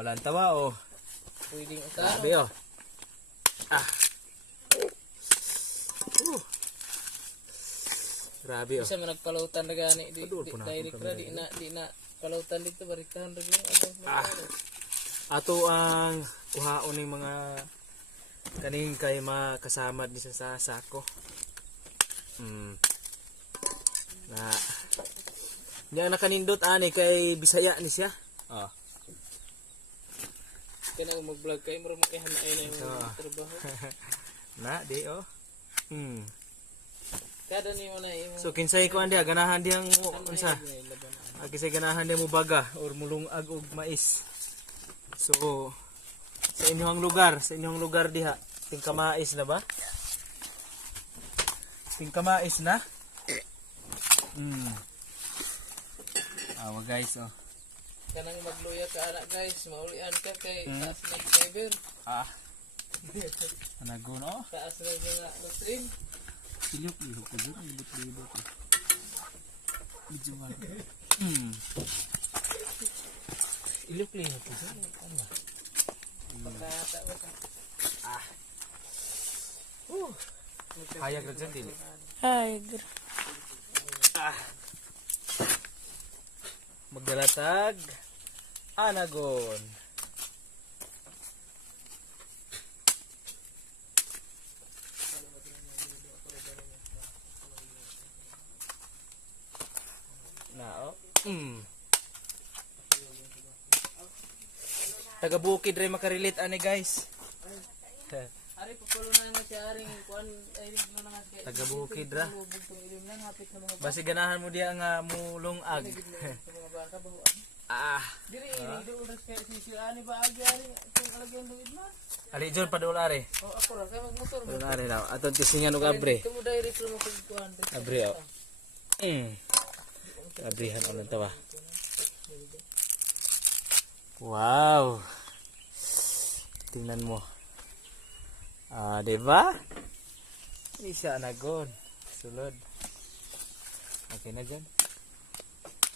Walang tawa oh. Pwedeng Grabe oh. Grabe oh. Isa man nagpalutan na gani di Padul po na direct akong ra kamera. di na palutan dito barikahan ra gyud Ato ang kuhaon ng mga kaning kay makasama di sa sako. Na Nya nakanindot ani kay Bisaya ni siya. kana mag-vlog kay mura makihan na ay na trabaho. Na di oh. Kada ni mo na imo. So kinsay ko andi ganahan diyang unsa? Kinsay ganahan di mo baga or mulungag og mais. So sa inyong lugar diha, tingkamais na ba? Tingkamais na? Awa guys oh. Kanang magluya ka anak guys, maulian ka kay taas na fiber. Anagon oh. Taas na mga stream. Silip ko dito, libot ko. Medyo mal. Ilip ko dito. Ano? Pagkata mo ka. Hayag ra dyan dili. Magdalatag anagon. Nao. Taga bukid rin makarelate ani guys. Ari papulo na siya aring kuan ay na nga kay. Taga bukid ra. Ilim lang hapit na mga Basi ganahan mo diya nga mulungag. mga baka ba. Diri do uras kay sisiani ba agi ari kung alagyan duid na. Ali John padulare. Ako ra kay magmotor. Padulare daw. Aton tisingan og abre. Tumo direct mo kay kuan. Abre oh. Abrihan ulang tawa. Wow. Tingnan mo. Diba? Isa anagon. Sulod. Okay na dyan.